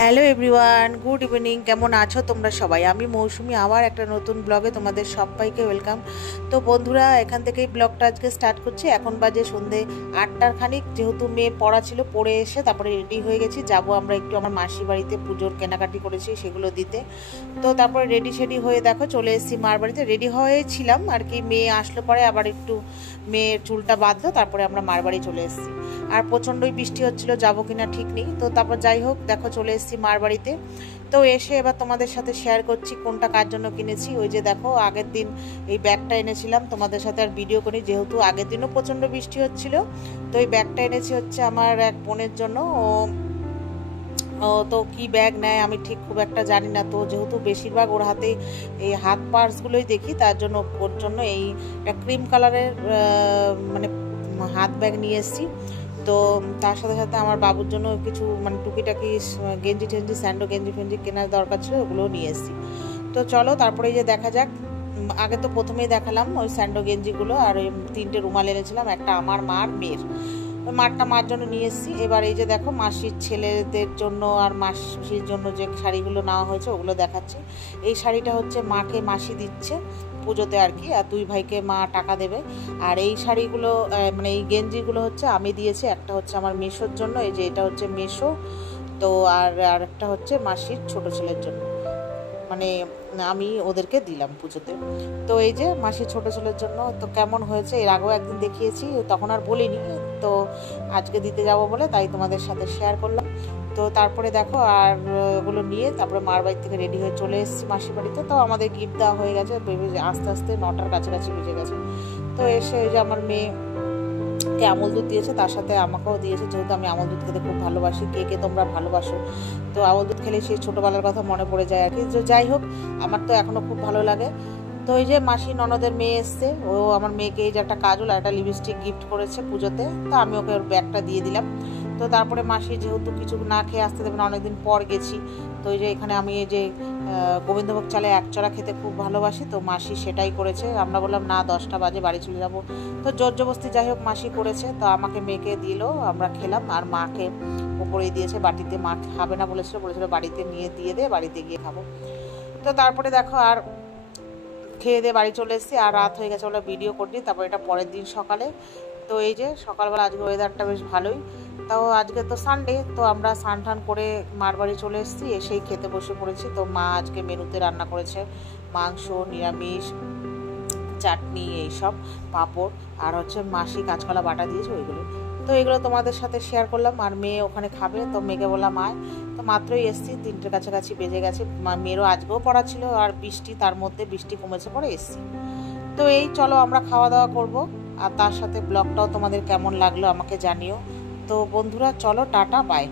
Hello everyone, good evening. কেমন আছো তোমরা সবাই? আমি মৌসুমি, আবার একটা নতুন ব্লগে তোমাদের সবাইকে ওয়েলকাম। তো বন্ধুরা, এখান থেকেই ব্লগটা আজকে স্টার্ট করছি। এখন বাজে সন্ধে 8টার খানিক। যেহেতু মেয়ে পড়া ছিল, পড়ে এসে তারপরে রেডি হয়ে গেছি। যাব আমরা একটু আমার মাসি বাড়িতে, পুজোর কেনাকাটি করেছি সেগুলো দিতে। তো তারপরে রেডি শেডি হয়ে দেখো চলে এসেছি মার বাড়িতে। রেডি হয়েছিলাম আর কি, মেয়ে আসলো পরে আবার একটু মেয়ের চুলটা বাঁধলো, তারপরে আমরা মার বাড়ি চলে এসেছি। আর প্রচণ্ডই বৃষ্টি হচ্ছিল, যাবো কিনা ঠিক নেই। তো তারপর যাই হোক, দেখো চলে এসেছি মার বাড়িতে। তো এসে এবার তোমাদের সাথে শেয়ার করছি কোনটা কার জন্য কিনেছি। ওই যে দেখো, আগের দিন এই ব্যাগটা এনেছিলাম, তোমাদের সাথে আর ভিডিও করি যেহেতু আগের দিনও প্রচণ্ড বৃষ্টি হচ্ছিল। তো এই ব্যাগটা এনেছি হচ্ছে আমার এক বোনের জন্য। ও তো কি ব্যাগ নেয় আমি ঠিক খুব একটা জানি না। তো যেহেতু বেশিরভাগ ওর হাতে এই হাত পার্সগুলোই দেখি, তার জন্য ওর জন্য এই একটা ক্রিম কালারের মানে হাত ব্যাগ নিয়ে এসেছি। তো তার সাথে সাথে আমার বাবুর জন্য কিছু মানে টুকিটাকি গেঞ্জি টেঞ্জি, স্যান্ডো গেঞ্জি ফেঞ্জি কেনার দরকার ছিল, ওগুলোও নিয়ে এসেছি। তো চলো তারপরে যে দেখা যাক। আগে তো প্রথমেই দেখালাম ওই স্যান্ডো গেঞ্জিগুলো, আর ওই 3টে রুমাল এনেছিলাম, একটা আমার মার, মেয়ের। ওই মার জন্য নিয়ে এসেছি। এবার এই যে দেখো মাসির ছেলেদের জন্য আর মাসির জন্য যে শাড়িগুলো নেওয়া হয়েছে ওগুলো দেখাচ্ছি। এই শাড়িটা হচ্ছে মাকে মাসি দিচ্ছে পুজোতে আর কি, আর 2 ভাইকে মা টাকা দেবে। আর এই শাড়িগুলো মানে এই গেঞ্জিগুলো হচ্ছে আমি দিয়েছি। একটা হচ্ছে আমার মেশোর জন্য, এই যে এটা হচ্ছে মেশো। তো আর একটা হচ্ছে মাসির ছোট ছেলের জন্য, মানে আমি ওদেরকে দিলাম পুজোতে। তো এই যে মাসির ছোট ছেলের জন্য। তো কেমন হয়েছে, এর আগেও একদিন দেখিয়েছি, তখন আর বলিনি। তো আজকে দিতে যাব বলে তাই তোমাদের সাথে শেয়ার করলাম। তো তারপরে দেখো, আর ওগুলো নিয়ে তারপরে মার বাড়ি থেকে রেডি হয়ে চলে এসেছি মাসির বাড়িতে। তো আমাদের গিফট দেওয়া হয়ে গেছে, আস্তে আস্তে 9টার কাছাকাছি বেজে গেছে। তো এসে এই যে আমার মেয়েকে আমল দুধ দিয়েছে, তার সাথে আমাকেও দিয়েছে, যেহেতু আমি আমল দুধ খেতে খুব ভালোবাসি। কে কে তোমরা ভালোবাসো? তো আমল দুধ খেলে সেই ছোটোবেলার কথা মনে পড়ে যায় আর কি। তো যাই হোক, আমার তো এখনও খুব ভালো লাগে। তো এই যে মাসি ননদের মেয়ে এসছে, ও আমার মেয়েকে এই যে একটা কাজল আর একটা লিপস্টিক গিফট করেছে পুজোতে। তো আমি ওকে ওর ব্যাগটা দিয়ে দিলাম। তো তারপরে মাসি যেহেতু কিছু না খেয়ে আসতে দেবে না, অনেকদিন পর গেছি। তো এই যে এখানে আমি এই যে গোবিন্দভোগ চালে একচড়া খেতে খুব ভালোবাসি, তো মাসি সেটাই করেছে। আমরা বললাম না, 10টা বাজে বাড়ি চলে যাব। তো জোর জবস্তি যাই হোক মাসি করেছে। তো আমাকে মেয়েকে দিল, আমরা খেলাম, আর মাকে উপরেই দিয়েছে বাটিতে। মা খাবে না বলেছিল বাড়িতে নিয়ে দিয়ে দে, বাড়িতে গিয়ে খাবো। তো তারপরে দেখো, আর খেয়ে দিয়ে বাড়ি চলে এসেছি, আর রাত হয়ে গেছে বলে ভিডিও করিনি। তারপর এটা পরের দিন সকালে। তো এই যে সকালবেলা আজকে ওয়েদারটা বেশ ভালোই। তাও আজকে তো সানডে, তো আমরা স্নান টান করে মার বাড়ি চলে এসেছি, এসেই খেতে বসে পড়েছি। তো মা আজকে মেনুতে রান্না করেছে মাংস, নিরামিষ, চাটনি, এইসব, পাঁপড়, আর হচ্ছে মাসি কাঁচকলা বাটা দিয়েছে ওইগুলো। তো এগুলো তোমাদের সাথে শেয়ার করলাম। আর মেয়ে ওখানে খাবে, তো মেয়েকে বললাম আয়। তো মাত্রই এসছি, 3টের কাছাকাছি বেজে গেছে। মেয়েরও আজকেও পড়া ছিল, আর বৃষ্টি, তার মধ্যে বৃষ্টি কমেছে পরে এসছি। তো এই চলো আমরা খাওয়া দাওয়া করব, আর তার সাথে ব্লগটাও তোমাদের কেমন লাগলো আমাকে জানিও। তো বন্ধুরা চলো, টাটা, বাই।